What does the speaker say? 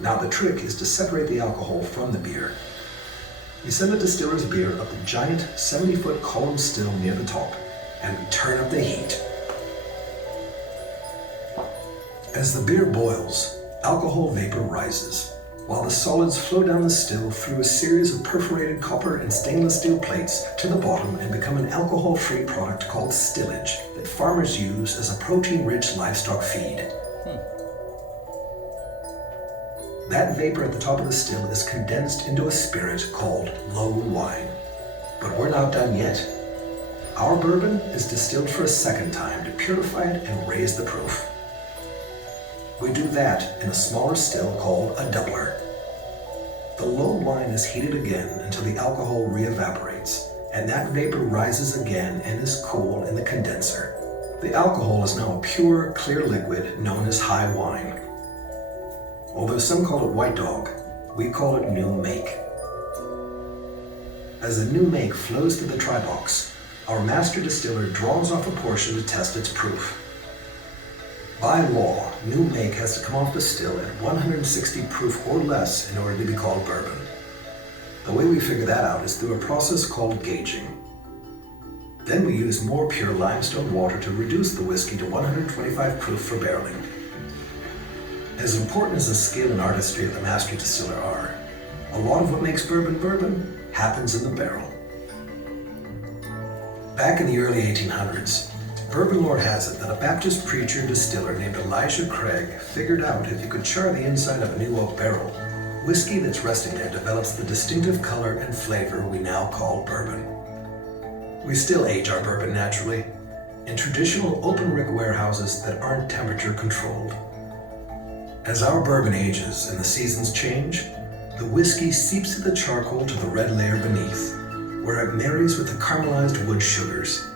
Now the trick is to separate the alcohol from the beer. We send the distiller's beer up the giant 70-foot column still near the top, and we turn up the heat. As the beer boils, alcohol vapor rises, while the solids flow down the still through a series of perforated copper and stainless steel plates to the bottom and become an alcohol-free product called stillage that farmers use as a protein-rich livestock feed. That vapor at the top of the still is condensed into a spirit called low wine. But we're not done yet. Our bourbon is distilled for a second time to purify it and raise the proof. We do that in a smaller still called a doubler. The low wine is heated again until the alcohol re-evaporates, and that vapor rises again and is cooled in the condenser. The alcohol is now a pure, clear liquid known as high wine. Although some call it white dog, we call it new make. As the new make flows through the try box, our master distiller draws off a portion to test its proof. By law, new make has to come off the still at 160 proof or less in order to be called bourbon. The way we figure that out is through a process called gauging. Then we use more pure limestone water to reduce the whiskey to 125 proof for barreling. As important as the skill and artistry of the master distiller are, a lot of what makes bourbon bourbon happens in the barrel. Back in the early 1800s, bourbon lore has it that a Baptist preacher and distiller named Elijah Craig figured out if you could char the inside of a new oak barrel, whiskey that's resting there develops the distinctive color and flavor we now call bourbon. We still age our bourbon naturally, in traditional open rick warehouses that aren't temperature controlled. As our bourbon ages and the seasons change, the whiskey seeps through the charcoal to the red layer beneath, where it marries with the caramelized wood sugars.